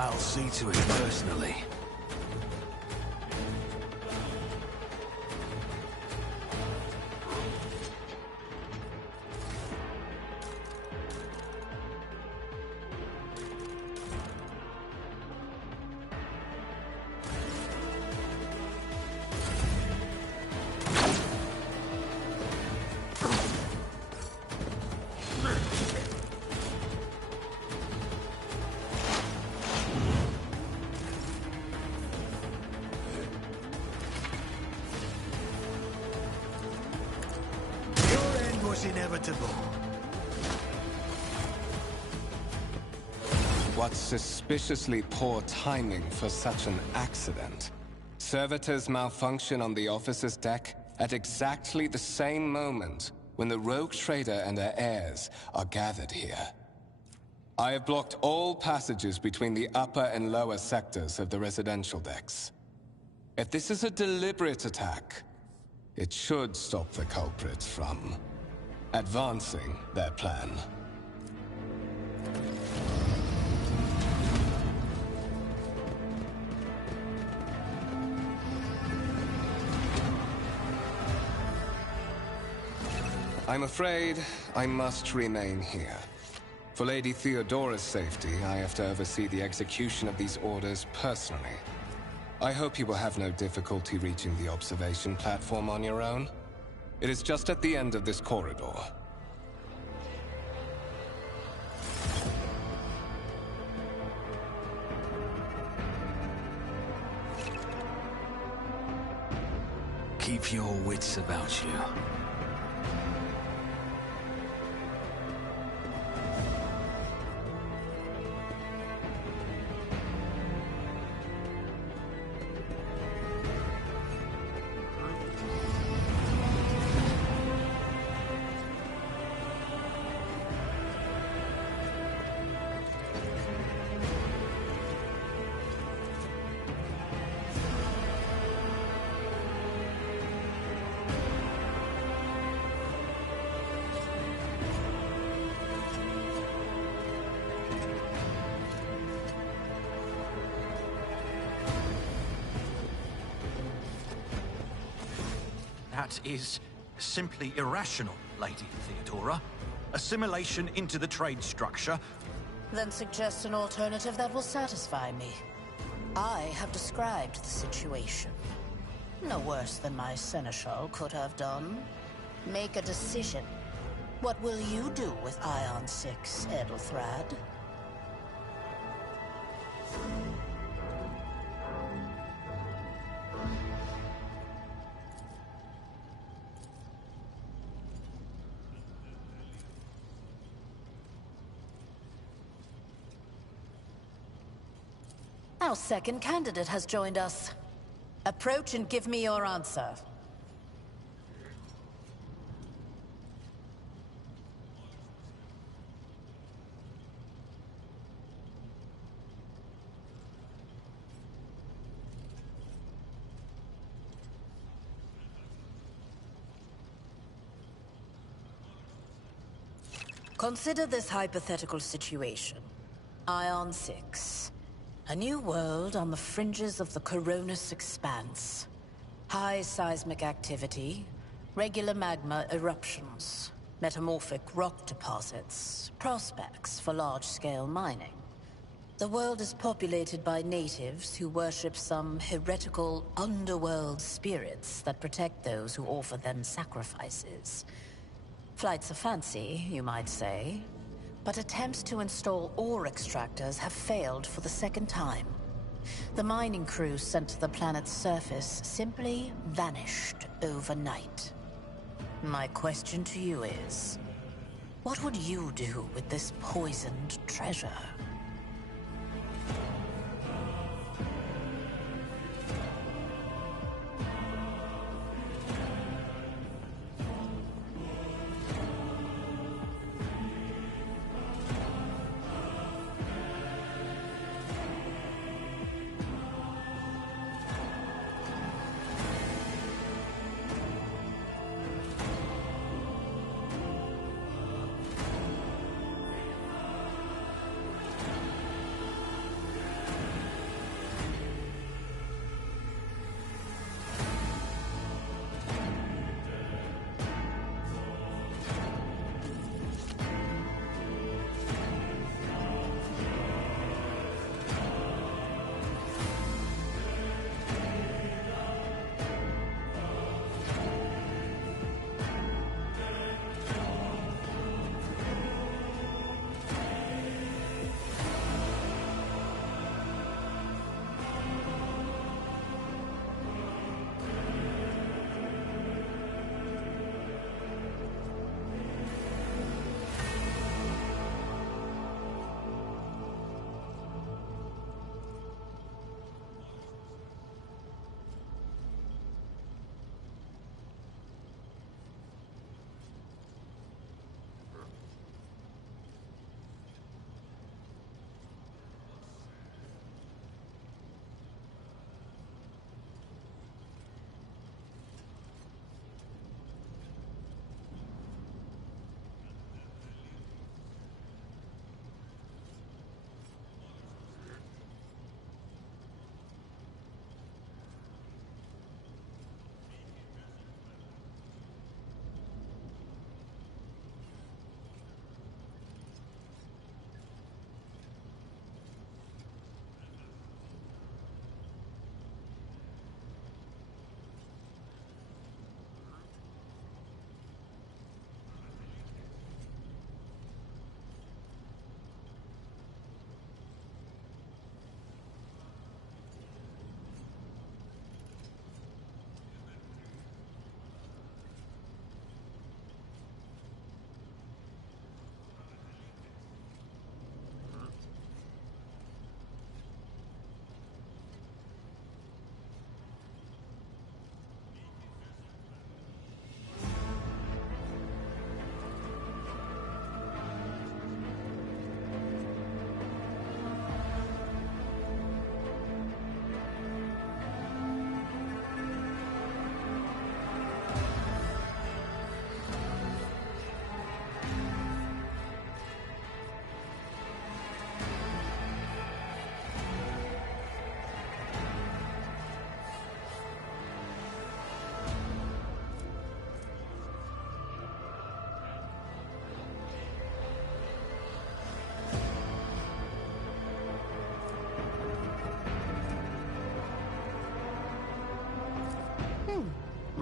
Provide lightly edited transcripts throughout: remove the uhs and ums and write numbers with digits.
I'll see to it personally. Inevitable. What suspiciously poor timing for such an accident. Servitors malfunction on the officer's deck at exactly the same moment when the rogue trader and her heirs are gathered here. I have blocked all passages between the upper and lower sectors of the residential decks. If this is a deliberate attack, it should stop the culprits from advancing their plan. I'm afraid I must remain here. For Lady Theodora's safety, I have to oversee the execution of these orders personally. I hope you will have no difficulty reaching the observation platform on your own. It is just at the end of this corridor. Keep your wits about you. That is simply irrational, Lady Theodora. Assimilation into the trade structure. Then suggest an alternative that will satisfy me. I have described the situation. No worse than my seneschal could have done. Make a decision. What will you do with Ion 6, Edelthrad? Our second candidate has joined us. Approach and give me your answer. Consider this hypothetical situation. Ion 6. A new world on the fringes of the Coronis Expanse. High seismic activity, regular magma eruptions, metamorphic rock deposits, prospects for large-scale mining. The world is populated by natives who worship some heretical underworld spirits that protect those who offer them sacrifices. Flights of fancy, you might say. But attempts to install ore extractors have failed for the second time. The mining crews sent to the planet's surface simply vanished overnight. My question to you is, what would you do with this poisoned treasure?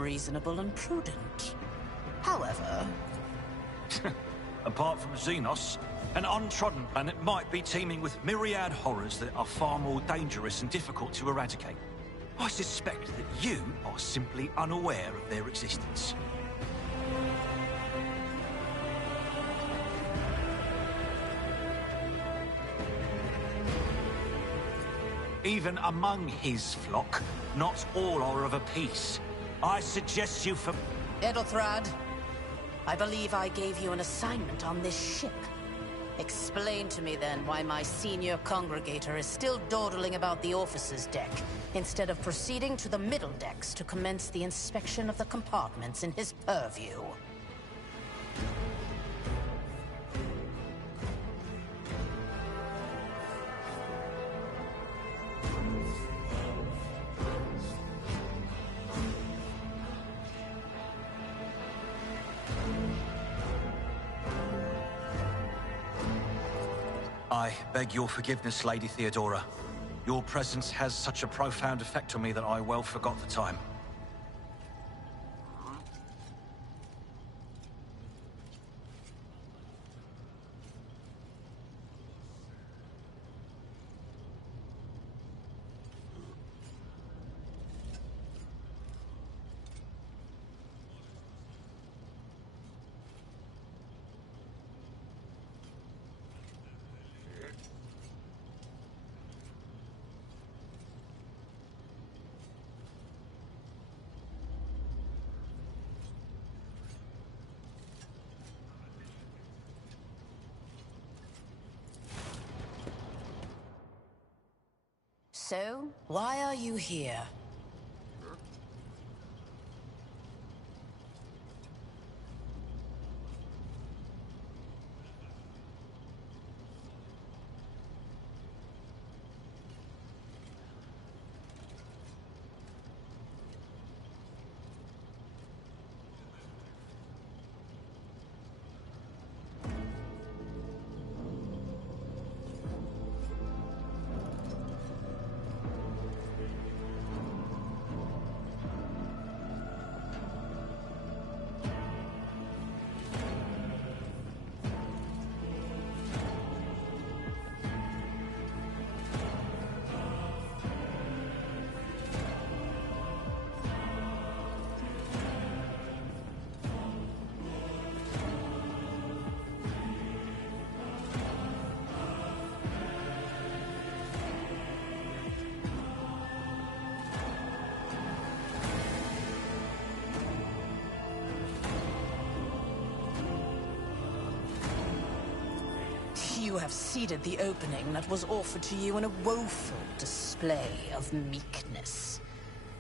reasonable and prudent. However... Apart from Xenos, an untrodden planet might be teeming with myriad horrors that are far more dangerous and difficult to eradicate. I suspect that you are simply unaware of their existence. Even among his flock, not all are of a piece. I suggest you for... Edelthrad, I believe I gave you an assignment on this ship. Explain to me then why my senior congregator is still dawdling about the officer's deck, instead of proceeding to the middle decks to commence the inspection of the compartments in his purview. I beg your forgiveness, Lady Theodora. Your presence has such a profound effect on me that I well forgot the time. So, why are you here? You have seeded the opening that was offered to you in a woeful display of meekness.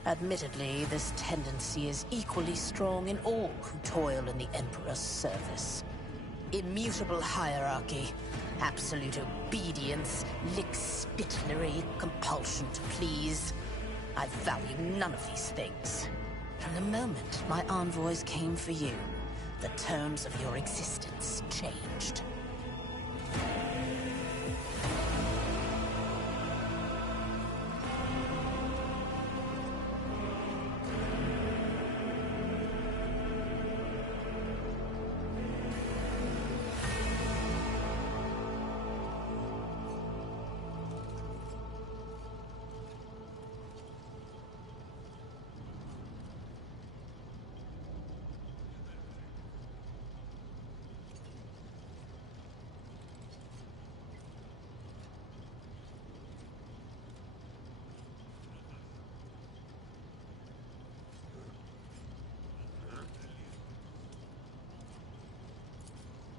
Admittedly, this tendency is equally strong in all who toil in the Emperor's service. Immutable hierarchy, absolute obedience, lick-spittlery, compulsion to please. I value none of these things. From the moment my envoys came for you, the terms of your existence changed.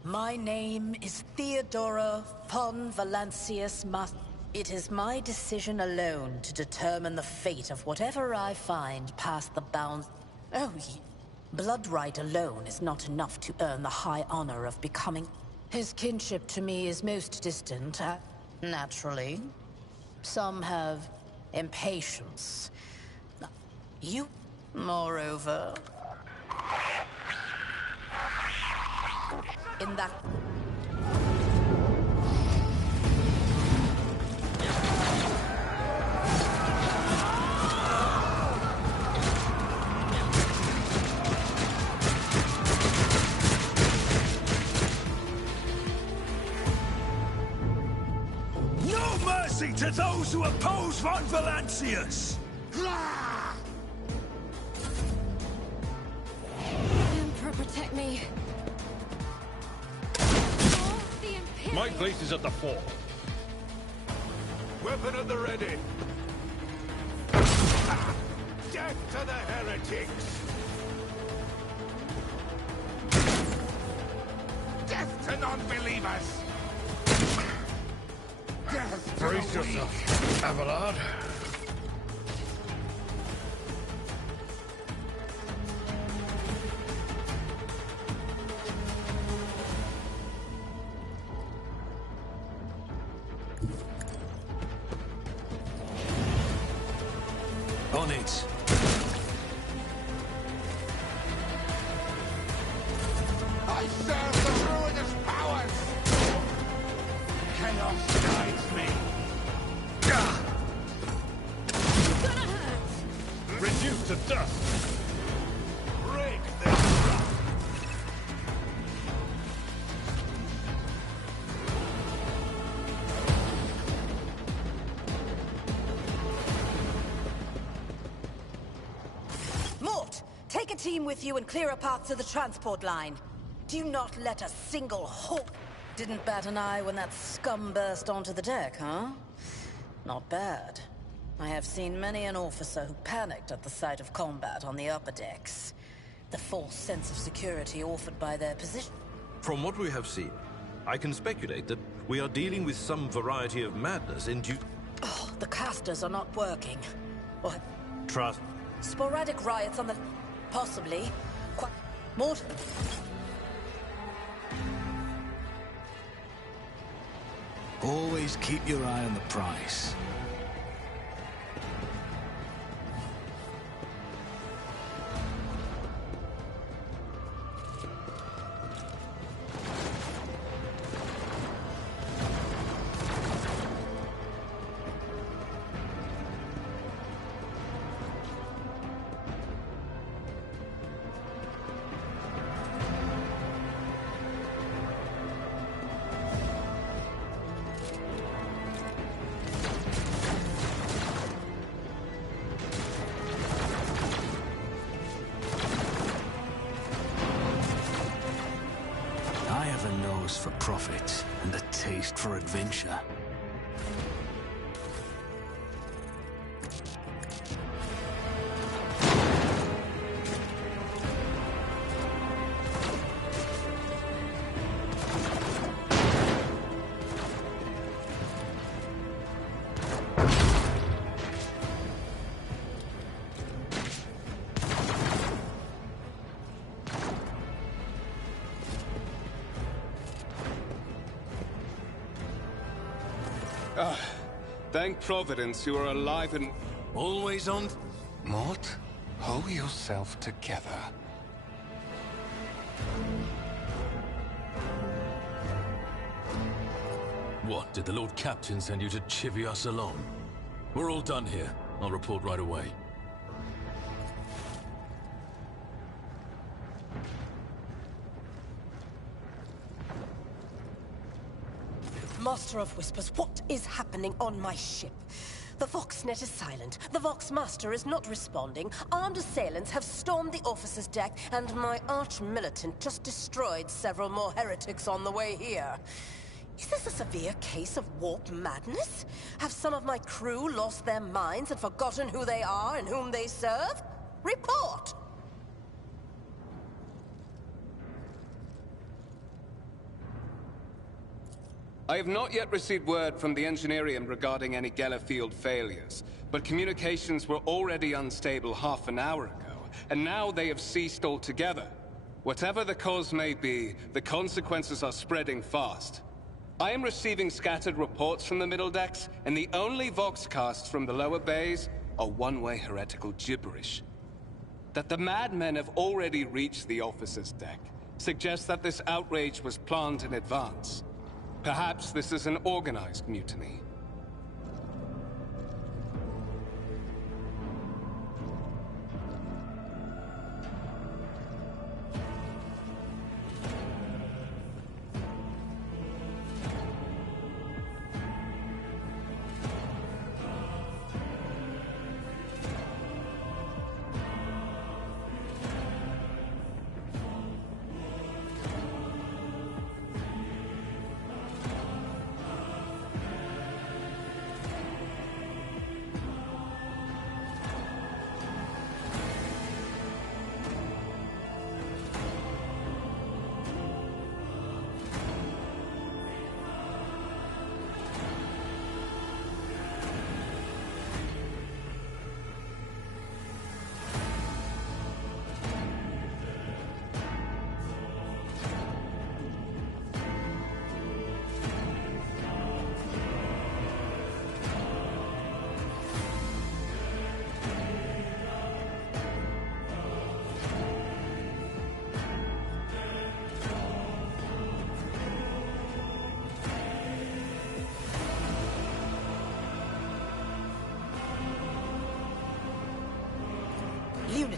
My name is Theodora von Valancius Mas... It is my decision alone to determine the fate of whatever I find past the bounds... Oh, blood right alone is not enough to earn the high honor of becoming... His kinship to me is most distant, naturally. Some have impatience. You, moreover... In that... To those who oppose Von Valancius! Emperor, protect me. Oh, the Imperium. My place is at the fore. Weapon at the ready. Death to the heretics! Death to non-believers! Death to Brace the weak! yourself, Abelard. On it. I serve the ruinous powers! Chaos guides me! Gonna hurt. Reduced to dust. Break this rock! Mort, take a team with you and clear a path to the transport line. Do not let a single hope... Didn't bat an eye when that scum burst onto the deck, huh? Not bad. I have seen many an officer who panicked at the sight of combat on the upper decks. The false sense of security offered by their position. From what we have seen, I can speculate that we are dealing with some variety of madness induced... Oh, the casters are not working. What? Trust. Sporadic riots on the... Possibly. Quite... Mort... Always keep your eye on the prize. I have a nose for profit and a taste for adventure. Thank Providence you are alive and... Always on... Mort, hold yourself together. What, did the Lord Captain send you to chivvy us along? We're all done here. I'll report right away. Master of Whispers, what is happening on my ship? The Voxnet is silent. The Voxmaster is not responding. Armed assailants have stormed the officer's deck, and my arch-militant just destroyed several more heretics on the way here. Is this a severe case of warp madness? Have some of my crew lost their minds and forgotten who they are and whom they serve? Report! I have not yet received word from the Engineerium regarding any Gellerfield failures, but communications were already unstable half an hour ago, and now they have ceased altogether. Whatever the cause may be, the consequences are spreading fast. I am receiving scattered reports from the middle decks, and the only voxcasts from the lower bays are one-way heretical gibberish. That the madmen have already reached the officer's deck suggests that this outrage was planned in advance. Perhaps this is an organized mutiny.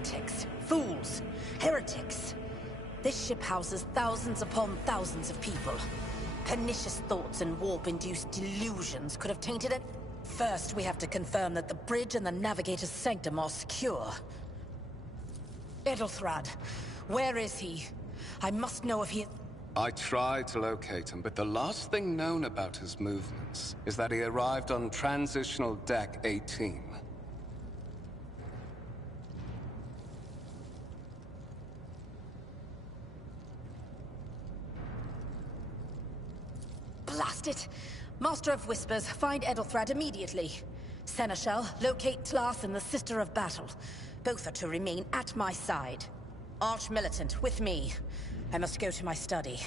lunatics, fools, heretics. This ship houses thousands upon thousands of people. Pernicious thoughts and warp-induced delusions could have tainted it. First, we have to confirm that the bridge and the Navigator's Sanctum are secure. Edelthrad, where is he? I must know if he... I tried to locate him, but the last thing known about his movements is that he arrived on Transitional Deck 18. Blast it! Master of Whispers, find Edelthrad immediately. Seneschal, locate Tlas and the Sister of Battle. Both are to remain at my side. Arch-Militant, with me. I must go to my study.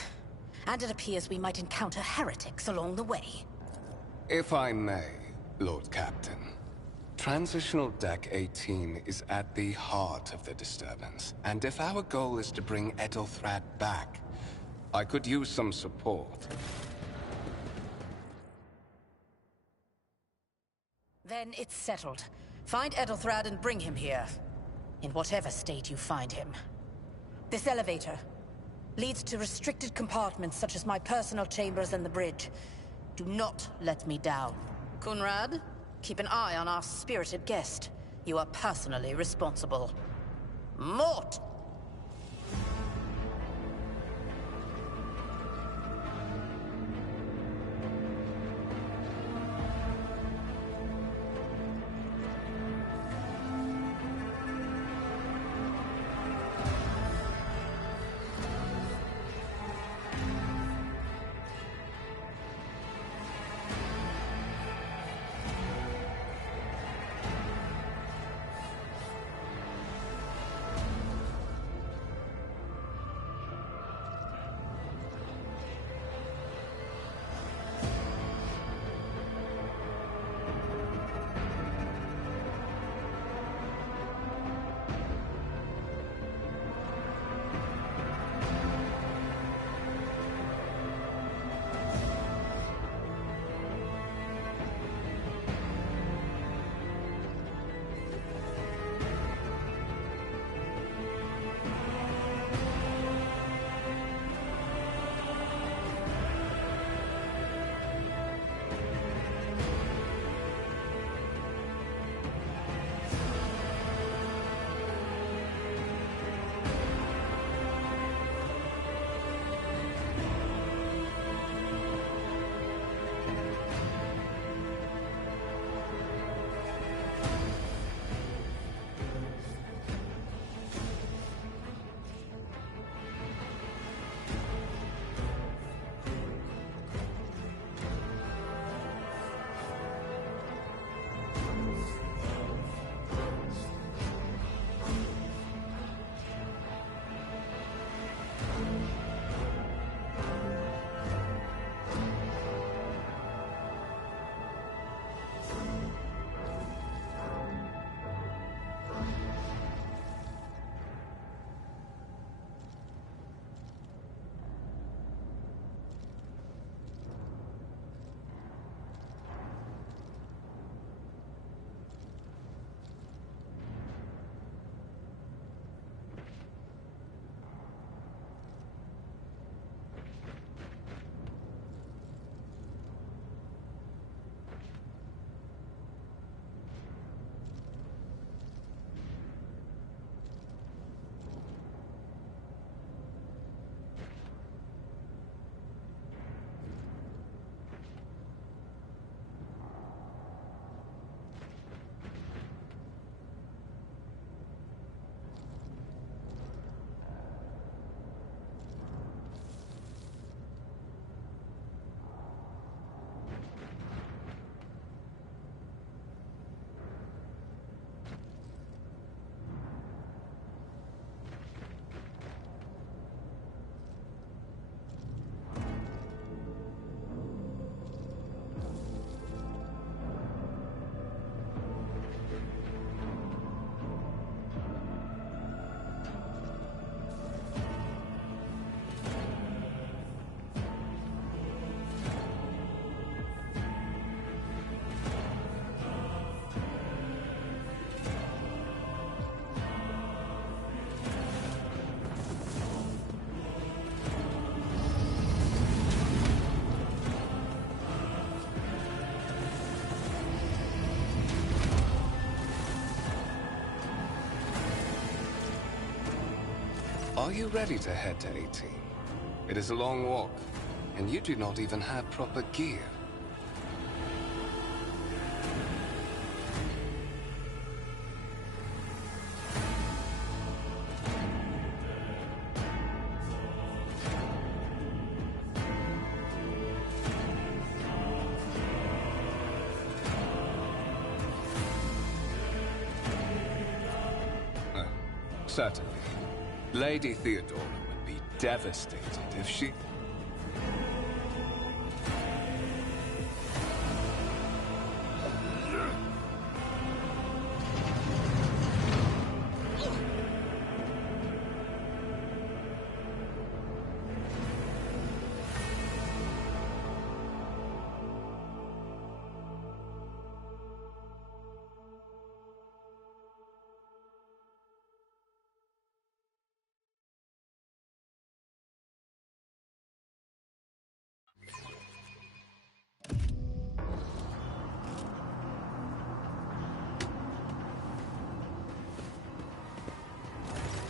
And it appears we might encounter heretics along the way. If I may, Lord Captain. Transitional Deck 18 is at the heart of the disturbance. And if our goal is to bring Edelthrad back, I could use some support. Then it's settled. Find Edelthrad and bring him here. In whatever state you find him. This elevator leads to restricted compartments such as my personal chambers and the bridge. Do not let me down. Kunrad, keep an eye on our spirited guest. You are personally responsible. Mort! Are you ready to head to 18? It is a long walk, and you do not even have proper gear. Certainly. Lady Theodora would be devastated if she...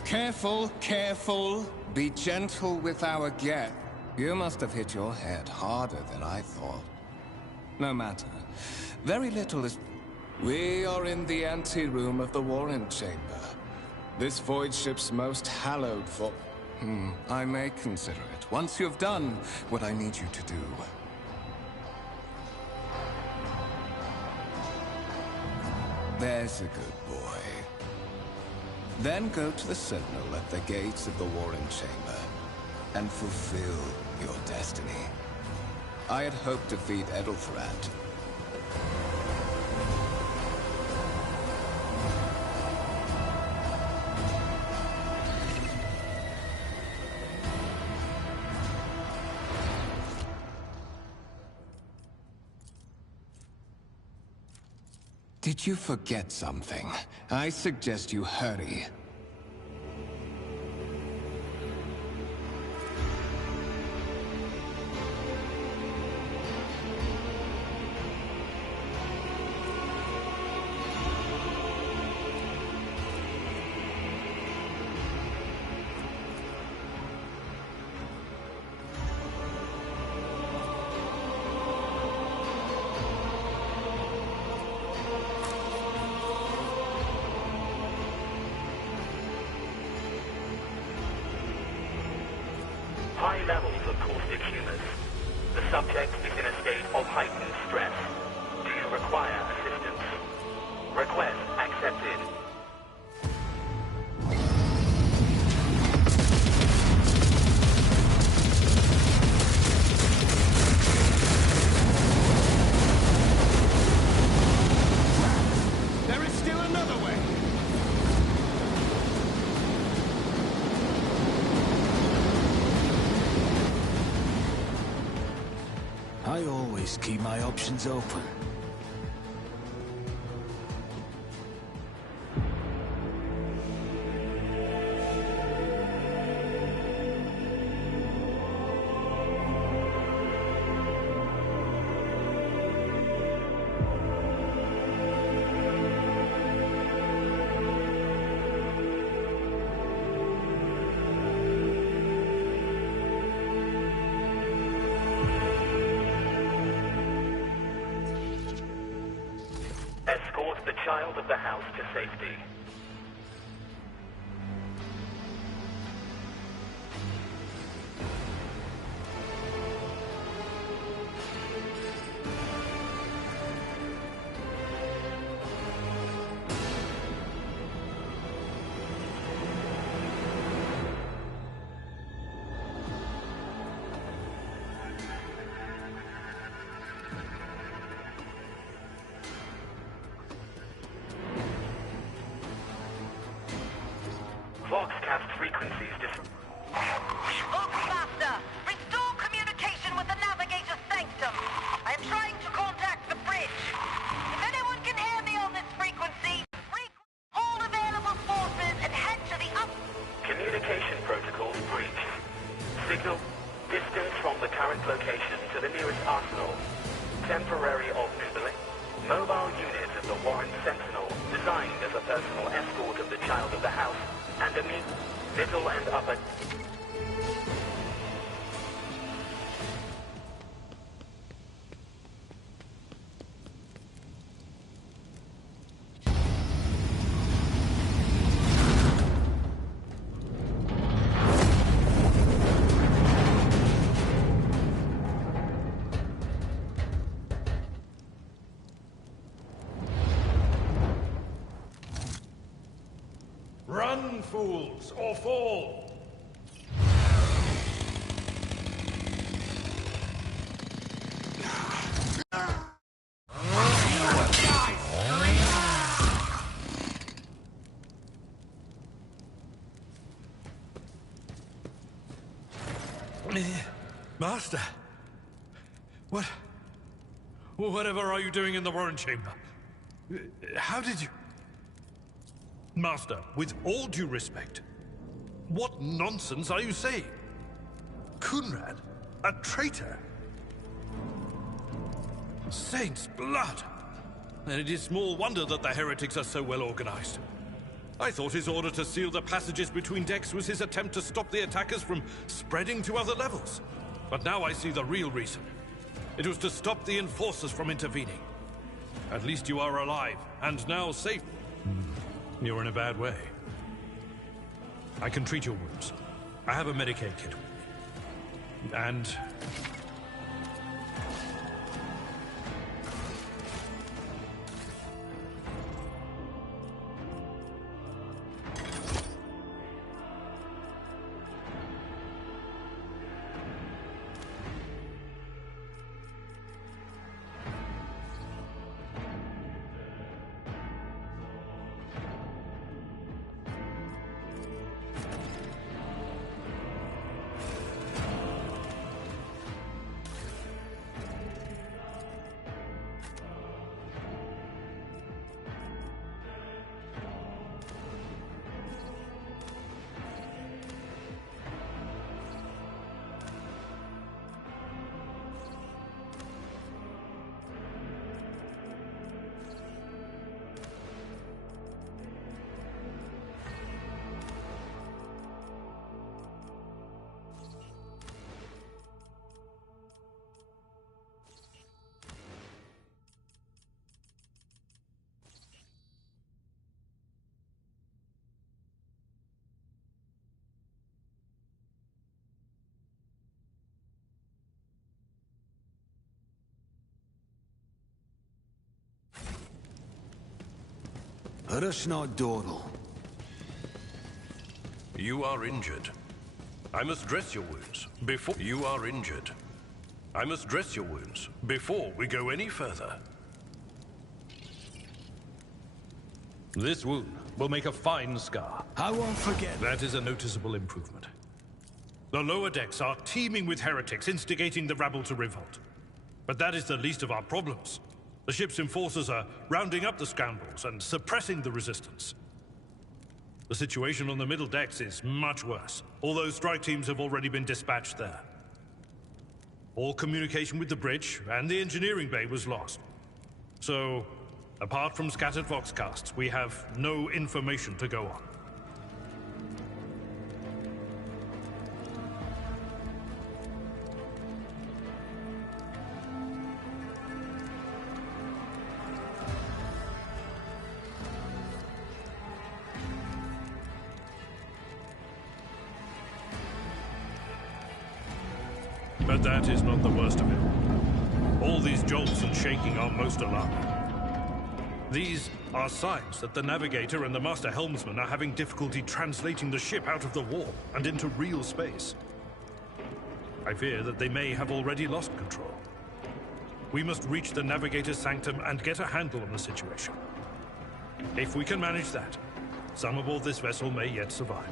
Careful, careful. Be gentle with our guest. You must have hit your head harder than I thought. No matter. Very little is... We are in the anteroom of the Warren Chamber. This void ship's most hallowed for... I may consider it, once you've done what I need you to do. There's a good boy. Then go to the Sentinel at the gates of the Warren Chamber and fulfill your destiny. I had hoped to feed Edelfrand. Did you forget something? I suggest you hurry. High levels of caustic humors. The subject is in a state of heightened stress. Do you require assistance? Request accepted. There is still another way. I always keep my options open. Escort the child of the house to safety. Voxcast frequencies Voxmaster, restore communication with the Navigator Sanctum. I am trying to contact the bridge. If anyone can hear me on this frequency, all available forces and head to the up... Communication protocols breached. Signal distance from the current location to the nearest arsenal. Temporary of Nubile. Mobile unit of the Warren Sentinel, designed as a personal escort of the child of the house, and the middle and upper. Run, fools, or fall! Master! Whatever are you doing in the Warren Chamber? How did you... Master, with all due respect, what nonsense are you saying? Kunrad? A traitor? Saint's blood! Then it is small wonder that the heretics are so well organized. I thought his order to seal the passages between decks was his attempt to stop the attackers from spreading to other levels. But now I see the real reason. It was to stop the enforcers from intervening. At least you are alive, and now safe. You're in a bad way. I can treat your wounds. I have a Medicaid kit with me. And... Arashnod Dornal. You are injured. I must dress your wounds before... You are injured. I must dress your wounds before we go any further. This wound will make a fine scar. I won't forget. That is a noticeable improvement. The lower decks are teeming with heretics instigating the rabble to revolt. But that is the least of our problems. The ship's enforcers are rounding up the scoundrels and suppressing the resistance. The situation on the middle decks is much worse, although strike teams have already been dispatched there. All communication with the bridge and the engineering bay was lost. So, apart from scattered voxcasts, we have no information to go on. But that is not the worst of it. All these jolts and shaking are most alarming. These are signs that the Navigator and the Master Helmsman are having difficulty translating the ship out of the warp and into real space. I fear that they may have already lost control. We must reach the Navigator's sanctum and get a handle on the situation. If we can manage that, some aboard this vessel may yet survive.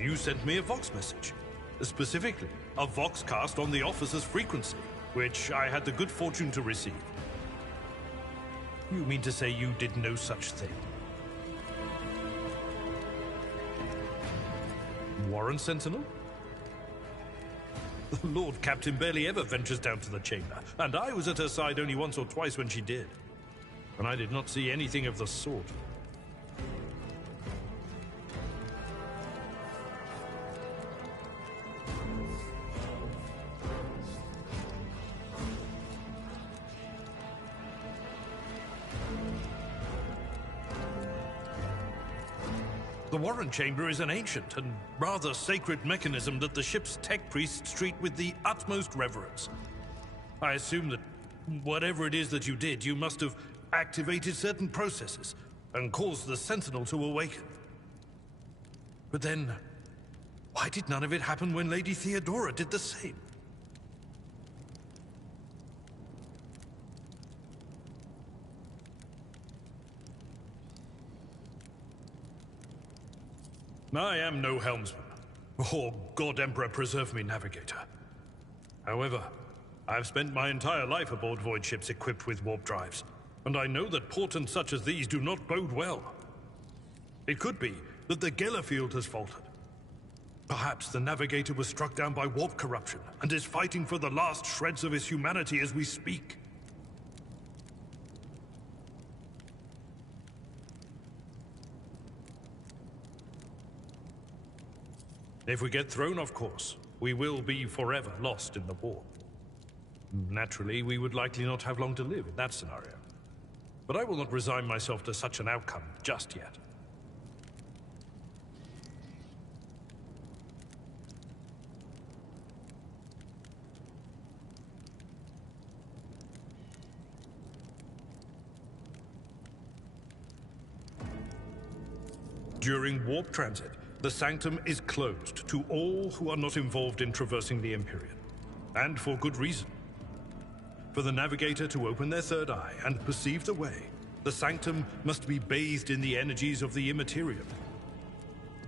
you sent me a Vox message. Specifically, a Vox cast on the officer's frequency, which I had the good fortune to receive. You mean to say you did no such thing? Warren Sentinel? The Lord Captain barely ever ventures down to the chamber, and I was at her side only once or twice when she did. And I did not see anything of the sort. The Warren Chamber is an ancient and rather sacred mechanism that the ship's tech priests treat with the utmost reverence. I assume that whatever it is that you did, you must have activated certain processes and caused the Sentinel to awaken. But then, why did none of it happen when Lady Theodora did the same? I am no helmsman, or God Emperor preserve me, navigator. However, I've spent my entire life aboard void ships equipped with warp drives, and I know that portents such as these do not bode well. It could be that the Gellerfield has faltered. Perhaps the navigator was struck down by warp corruption, and is fighting for the last shreds of his humanity as we speak. If we get thrown off course, we will be forever lost in the war. Naturally, we would likely not have long to live in that scenario. But I will not resign myself to such an outcome just yet. During warp transit, the Sanctum is closed to all who are not involved in traversing the Empyrean. And for good reason. For the Navigator to open their third eye and perceive the way, the Sanctum must be bathed in the energies of the Immaterium.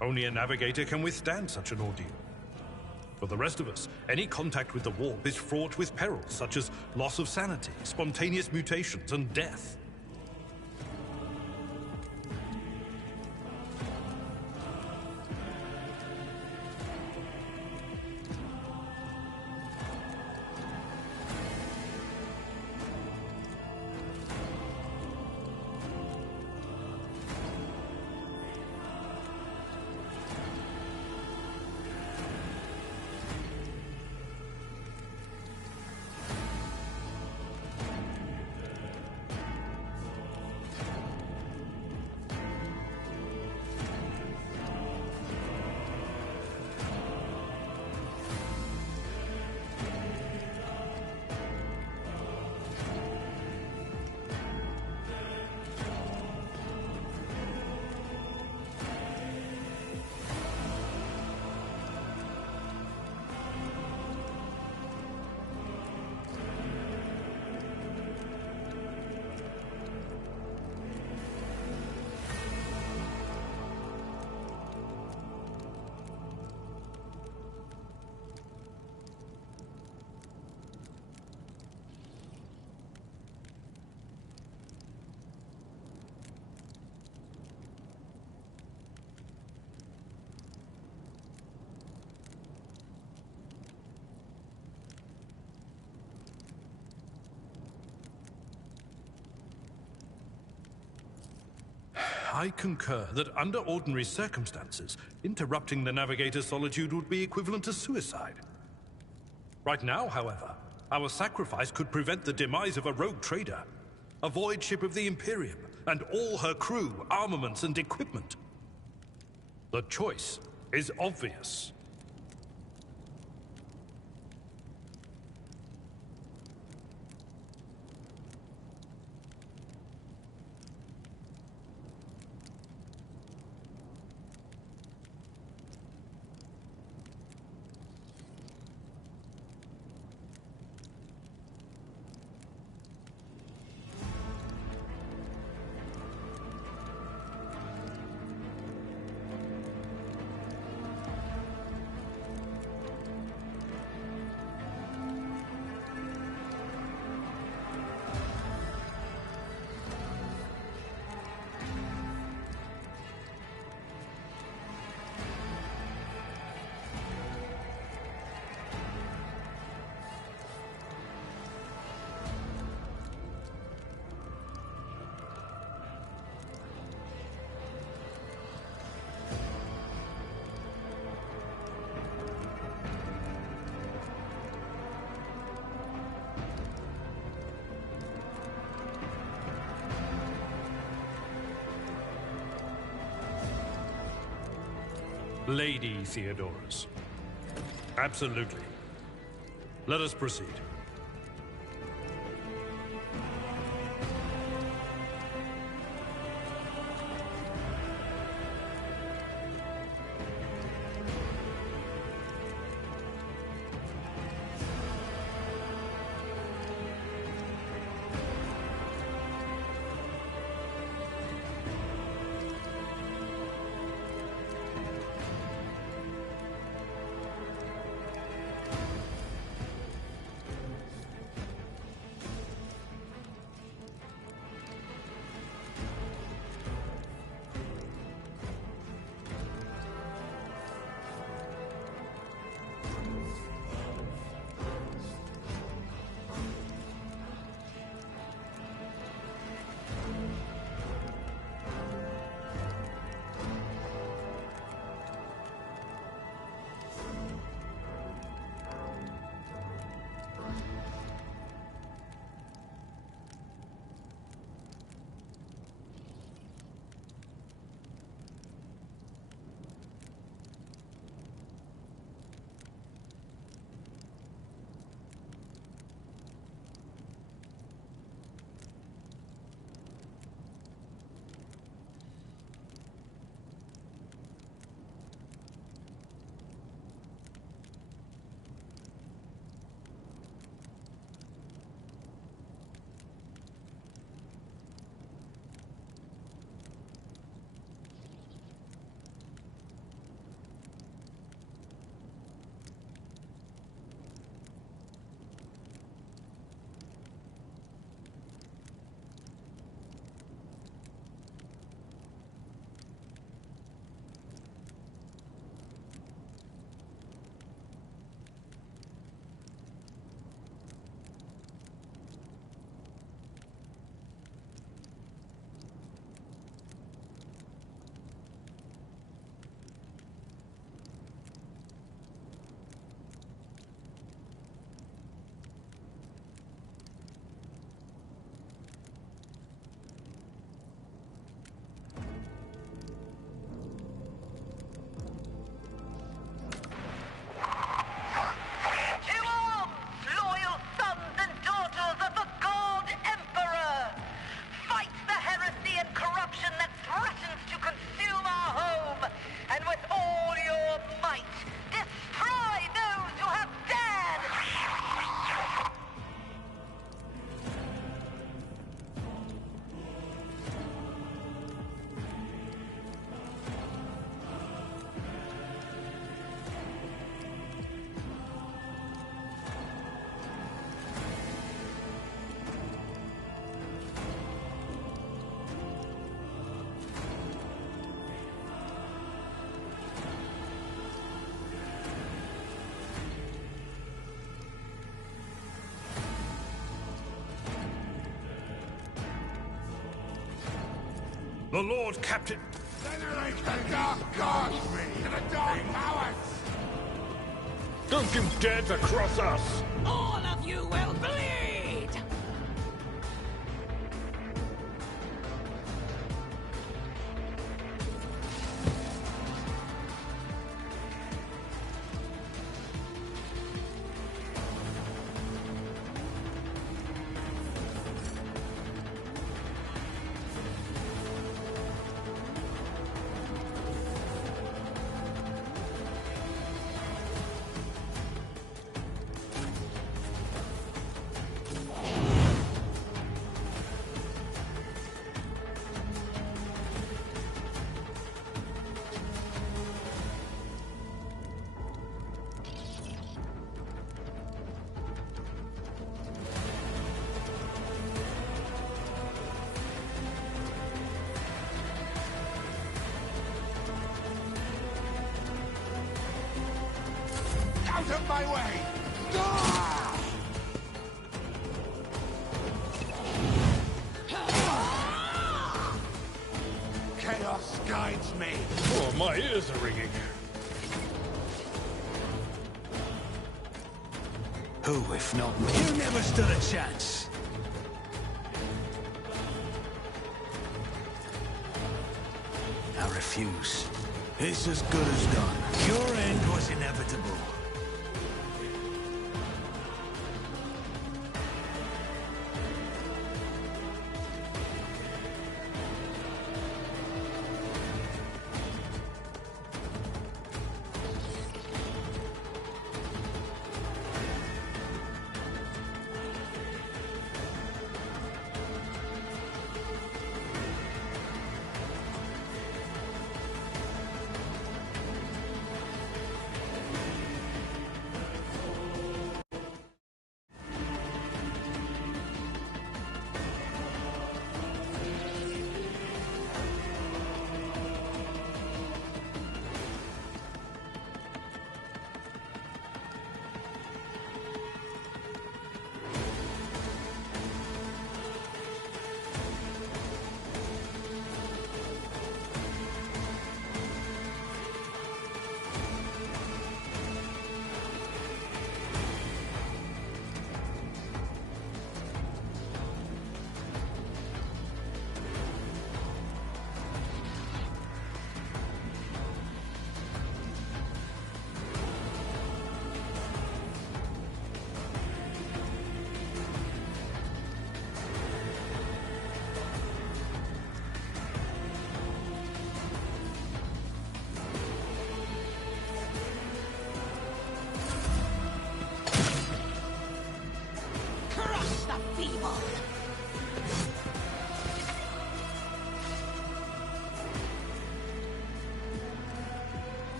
Only a Navigator can withstand such an ordeal. For the rest of us, any contact with the warp is fraught with perils such as loss of sanity, spontaneous mutations, and death. I concur that under ordinary circumstances, interrupting the Navigator's solitude would be equivalent to suicide. Right now, however, our sacrifice could prevent the demise of a rogue trader, a void ship of the Imperium, and all her crew, armaments, and equipment. The choice is obvious. Lady Theodorus. Absolutely. Let us proceed. The Lord Captain... Venerate the dark gods and the dark powers! Don't you dare to cross us! All of you will bleed! Out of my way! Ah! Chaos guides me. Oh, my ears are ringing. Who, if not me? You never stood a chance. I refuse. It's as good as done. Your end was inevitable.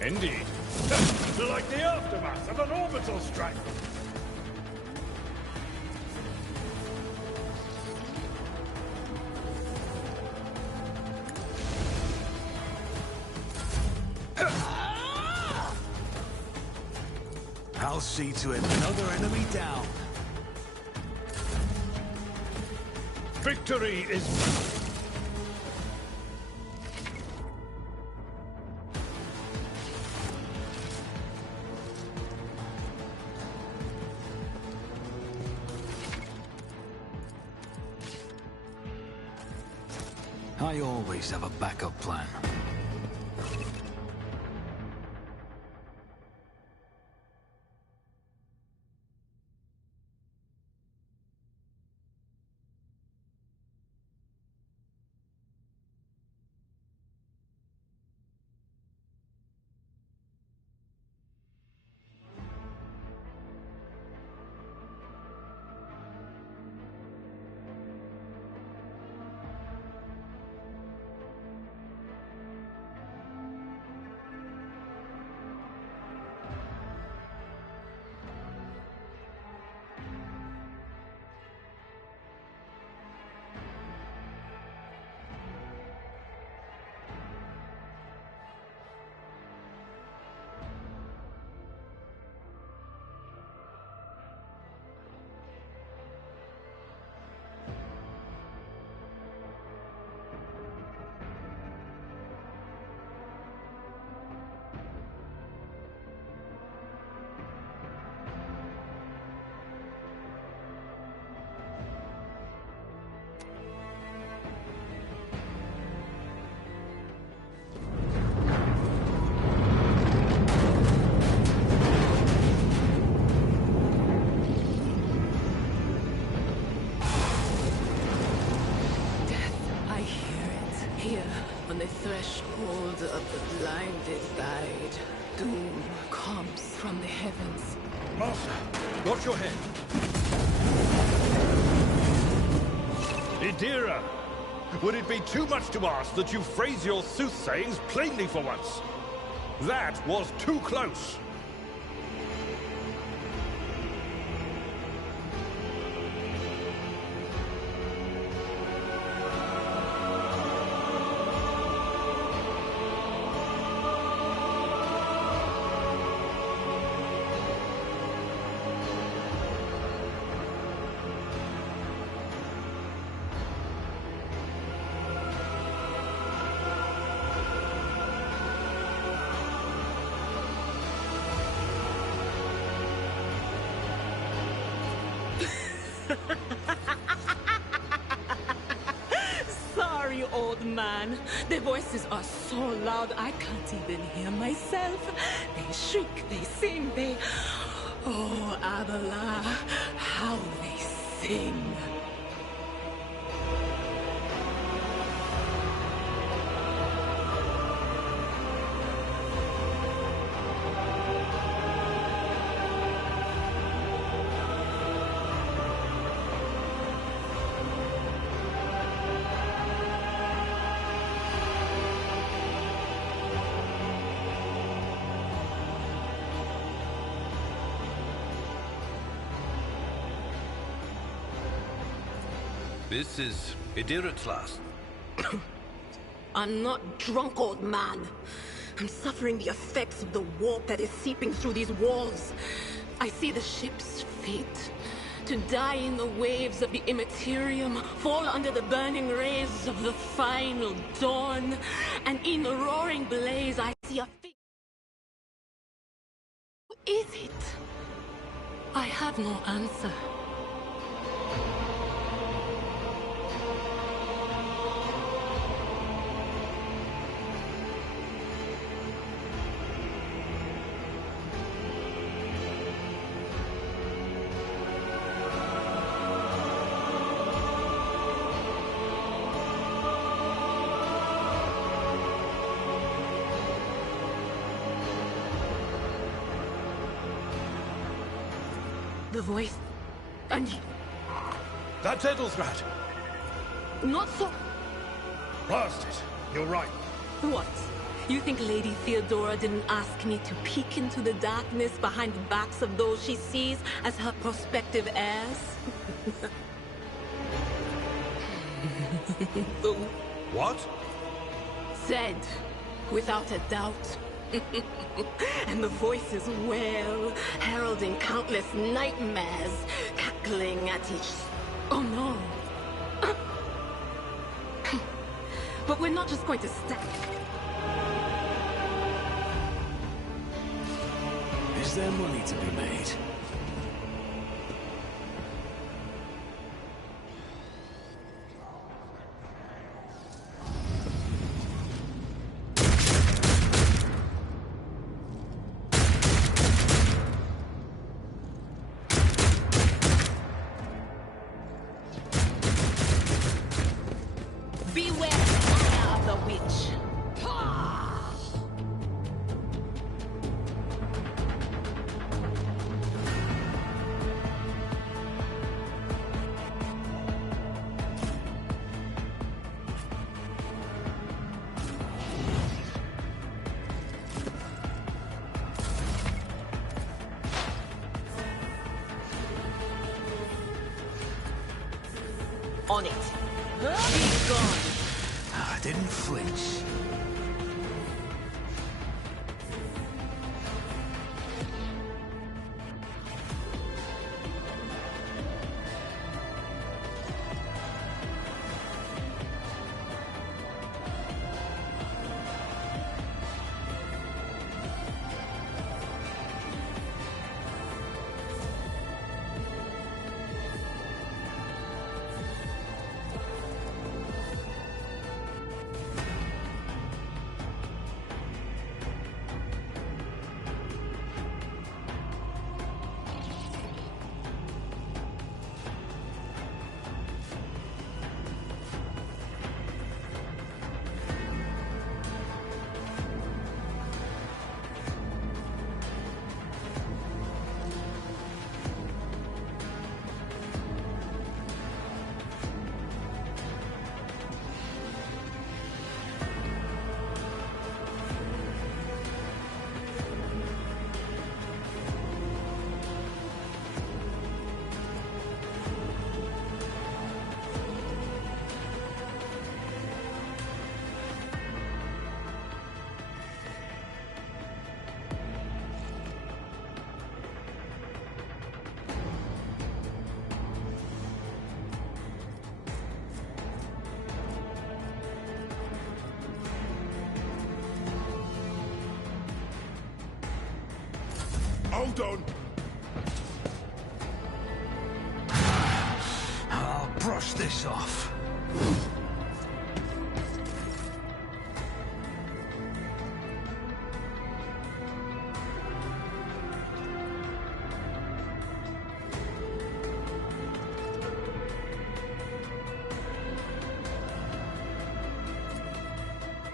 Indeed. Like the aftermath of an orbital strike. I'll see to it another enemy down. Victory is... I always have a backup plan. On the threshold of the blinded guide, doom comes from the heavens. Master, watch your head. Idira, would it be too much to ask that you phrase your soothsayings plainly for once? That was too close. man. Their voices are so loud I can't even hear myself. They shriek, they sing, they... Oh, Abala, how they sing. This is Idiratlas. I'm not drunk, old man. I'm suffering the effects of the warp that is seeping through these walls. I see the ship's fate. To die in the waves of the Immaterium, fall under the burning rays of the final dawn. And in the roaring blaze, I see a figure. Who is it? I have no answer. The voice... and... That's Edelthrat! Not so... Blast it! You're right. What? You think Lady Theodora didn't ask me to peek into the darkness behind the backs of those she sees as her prospective heirs? What? Said, without a doubt. And the voices wail, heralding countless nightmares, cackling at each... Oh no. But we're not just going to stand... Is there money to be made? Beware the eye of the witch. On it. Be gone. I didn't flinch. Hold on! I'll brush this off.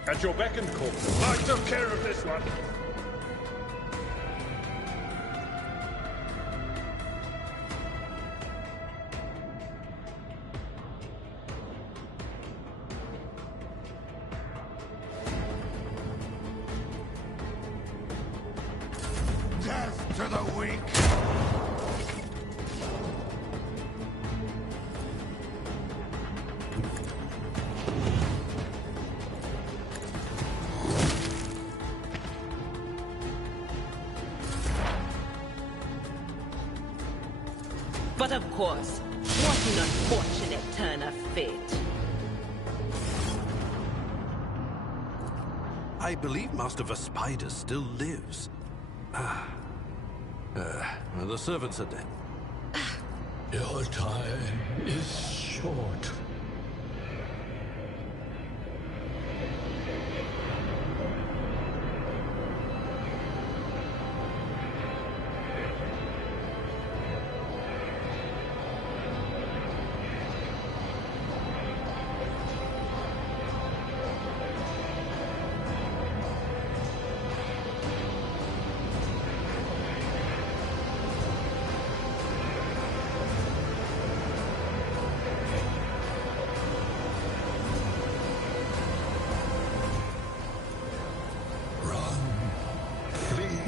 At your beck and call. I took care of this one. Death to the weak! But of course, what an unfortunate turn of fate. I believe Master Vespider still lives. The servants are dead. Your time is short.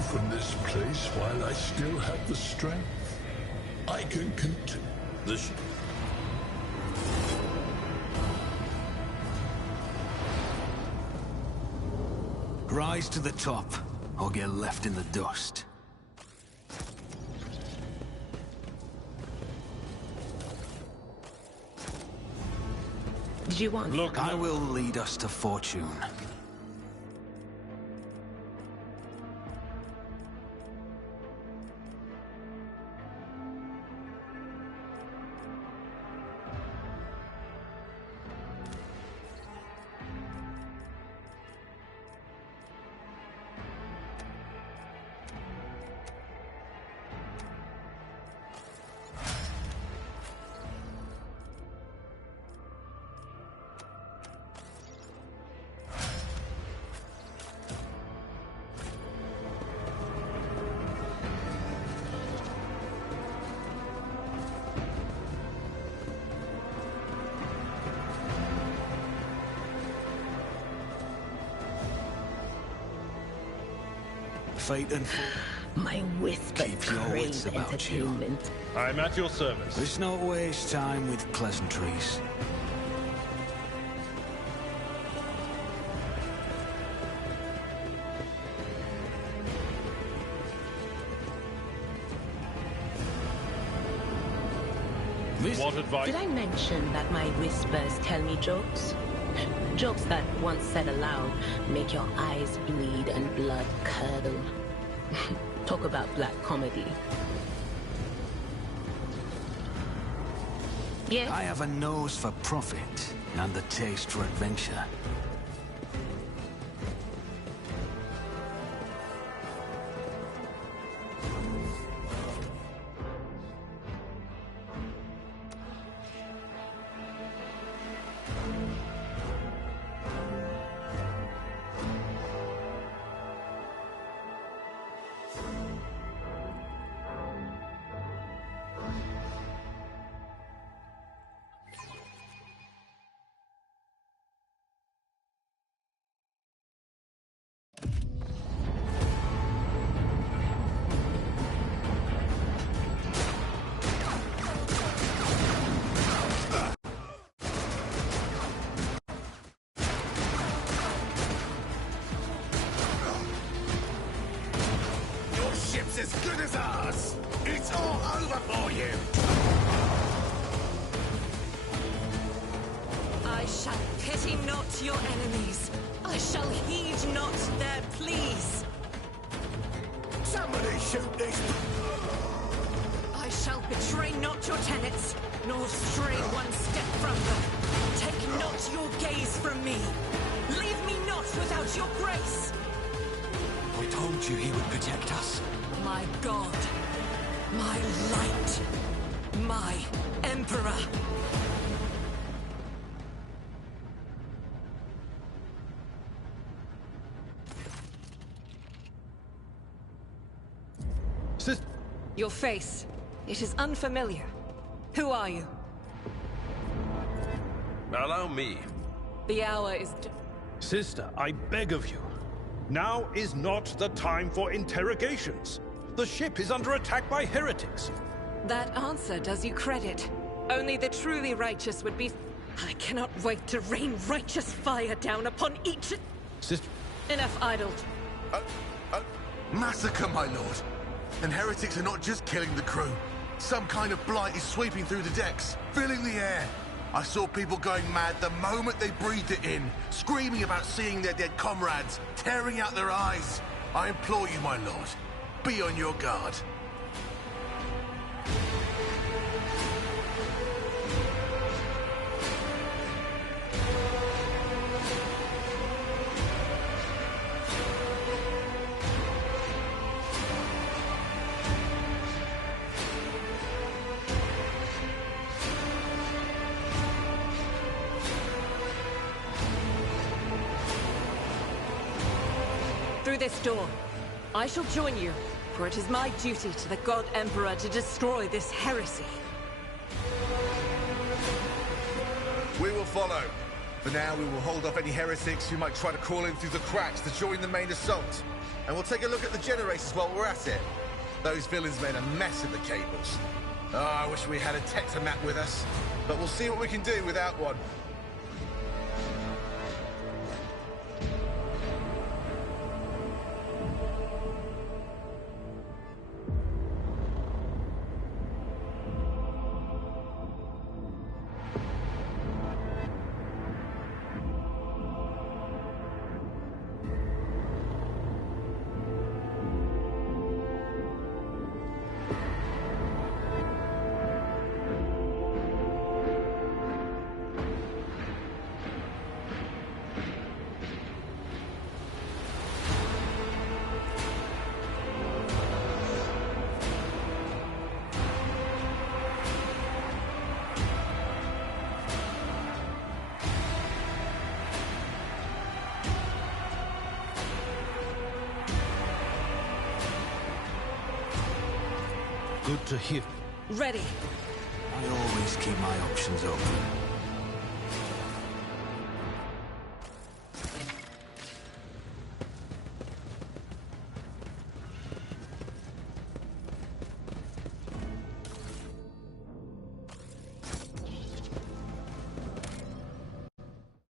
From this place while I still have the strength. I can continue. This... Rise to the top, or get left in the dust. Did you want? Look, I will lead us to fortune. Fate and my whispers crave entertainment. I'm at your service. Let's not waste time with pleasantries. What advice? Did I mention that my whispers tell me jokes? Jokes that, once said aloud, make your eyes bleed and blood curdle. Talk about black comedy. Yeah? I have a nose for profit and a taste for adventure. As good as ours! It's all over for you! I shall pity not your enemies. I shall heed not their pleas. Somebody shoot this! I shall betray not your tenets, nor stray one step from them. Take not your gaze from me. Leave me not without your grace. We told you he would protect us. My God, my light, my Emperor. Your face. It is unfamiliar. Who are you? Allow me. The hour is... Sister, I beg of you. Now is not the time for interrogations. The ship is under attack by heretics. That answer does you credit. Only the truly righteous would be... I cannot wait to rain righteous fire down upon each... Sister... Enough idle. Massacre, my lord. And heretics are not just killing the crew. Some kind of blight is sweeping through the decks, filling the air. I saw people going mad the moment they breathed it in, screaming about seeing their dead comrades, tearing out their eyes. I implore you, my lord, be on your guard. Through this door. I shall join you, for it is my duty to the God Emperor to destroy this heresy. We will follow. For now, we will hold off any heretics who might try to crawl in through the cracks to join the main assault. And we'll take a look at the generators while we're at it. Those villains made a mess of the cables. Oh, I wish we had a Tectomat with us. But we'll see what we can do without one. Good to hear. Ready. I always keep my options open.